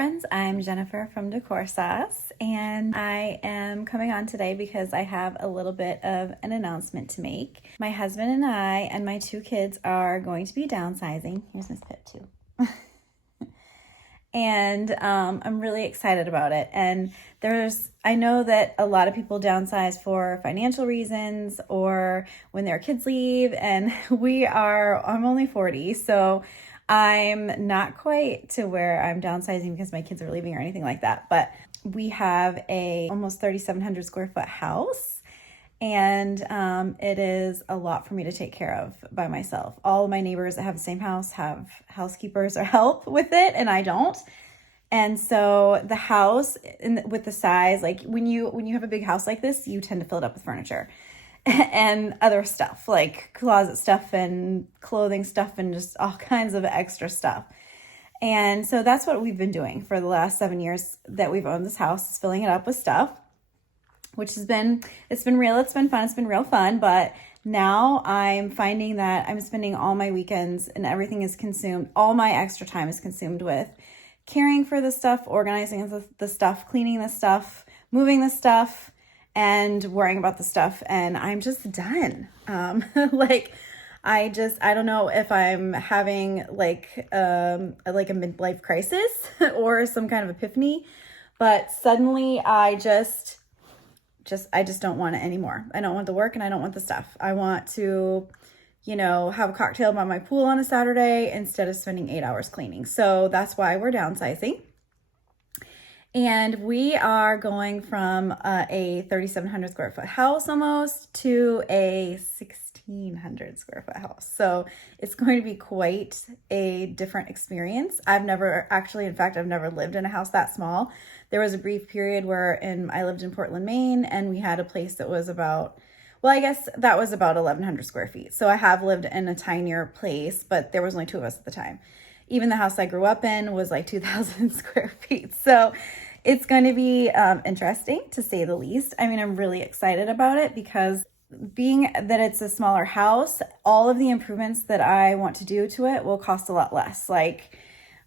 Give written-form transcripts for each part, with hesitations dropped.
friends, I'm Jennifer from DecorSauce, and I am coming on today because I have a little bit of an announcement to make. My husband and I and my two kids are going to be downsizing. Here's Miss Pip too. And I'm really excited about it. And I know that a lot of people downsize for financial reasons or when their kids leave, and I'm only 40, so I'm not quite to where I'm downsizing because my kids are leaving or anything like that. But we have a almost 3,700 square foot house, and it is a lot for me to take care of by myself. All of my neighbors that have the same house have housekeepers or help with it, and I don't. And so the house, with the size, like when you have a big house like this, you tend to fill it up with furniture and other stuff like closet stuff and clothing stuff and just all kinds of extra stuff. And so that's what we've been doing for the last 7 years that we've owned this house, is filling it up with stuff, which it's been real fun. But now I'm finding that I'm spending all my weekends and everything is consumed. All my extra time is consumed with caring for the stuff, organizing the stuff, cleaning the stuff, moving the stuff, and worrying about the stuff. And I'm just done. I don't know if I'm having like a midlife crisis or some kind of epiphany, but suddenly I just don't want it anymore. I don't want the work and I don't want the stuff. I want to, have a cocktail by my pool on a Saturday instead of spending 8 hours cleaning. So that's why we're downsizing. And we are going from a 3,700 square foot house almost to a 1,600 square foot house. So it's going to be quite a different experience. I've never lived in a house that small. There was a brief period where I lived in Portland, Maine, and we had a place that was about 1,100 square feet. So I have lived in a tinier place, but there was only two of us at the time. Even the house I grew up in was like 2,000 square feet. So it's going to be interesting, to say the least. I mean, I'm really excited about it because being that it's a smaller house, all of the improvements that I want to do to it will cost a lot less. Like,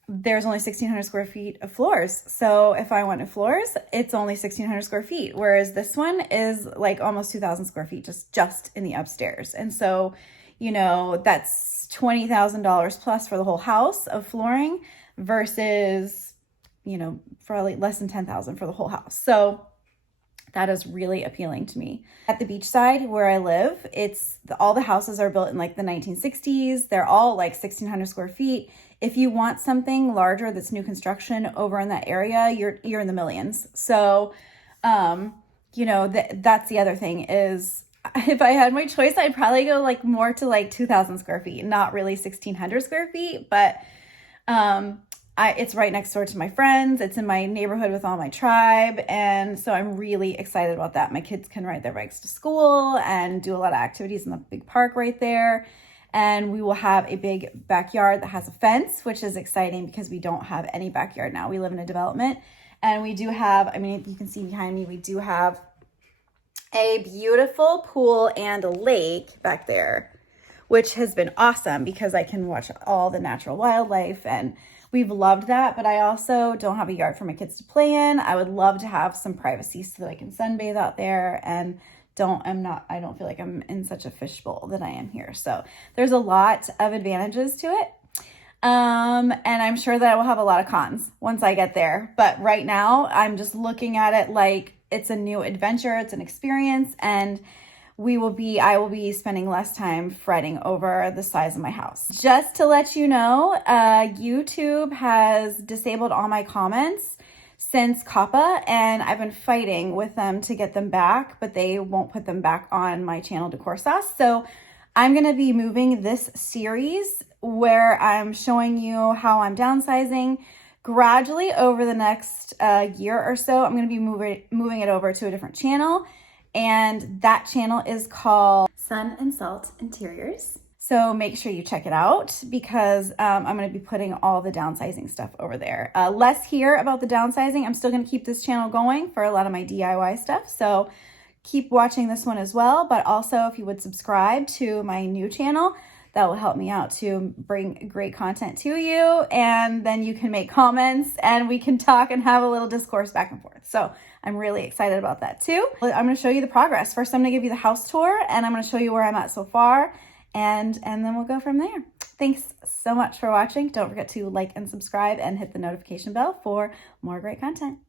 there's only 1,600 square feet of floors. So if I want new floors, it's only 1,600 square feet. Whereas this one is like almost 2,000 square feet just in the upstairs. And so, that's $20,000 plus for the whole house of flooring versus, probably less than $10,000 for the whole house. So that is really appealing to me. At the beachside where I live, all the houses are built in like the 1960s. They're all like 1,600 square feet. If you want something larger that's new construction over in that area, you're in the millions. So, that's the other thing is, if I had my choice, I'd probably go like more to like 2,000 square feet, not really 1,600 square feet, but it's right next door to my friends. It's in my neighborhood with all my tribe. And so I'm really excited about that. My kids can ride their bikes to school and do a lot of activities in the big park right there. And we will have a big backyard that has a fence, which is exciting because we don't have any backyard now. We live in a development, and we do have, you can see behind me, we do have a beautiful pool and a lake back there, which has been awesome because I can watch all the natural wildlife, and we've loved that. But I also don't have a yard for my kids to play in. I would love to have some privacy so that I can sunbathe out there, and I don't feel like I'm in such a fishbowl that I am here. So there's a lot of advantages to it. And I'm sure that I will have a lot of cons once I get there. But right now I'm just looking at it like it's a new adventure. It's an experience, and I will be spending less time fretting over the size of my house. Just to let you know, YouTube has disabled all my comments since COPPA, and I've been fighting with them to get them back, but they won't put them back on my channel, DecorSauce. So I'm going to be moving this series where I'm showing you how I'm downsizing gradually over the next year or so. I'm going to be moving it over to a different channel, and that channel is called Sun and Salt Interiors. So make sure you check it out because I'm going to be putting all the downsizing stuff over there. Less here about the downsizing. I'm still going to keep this channel going for a lot of my DIY stuff. So keep watching this one as well. But also, if you would subscribe to my new channel, that will help me out to bring great content to you. And then you can make comments and we can talk and have a little discourse back and forth. So I'm really excited about that too. I'm going to show you the progress. First, I'm going to give you the house tour and I'm going to show you where I'm at so far. And then we'll go from there. Thanks so much for watching. Don't forget to like and subscribe and hit the notification bell for more great content.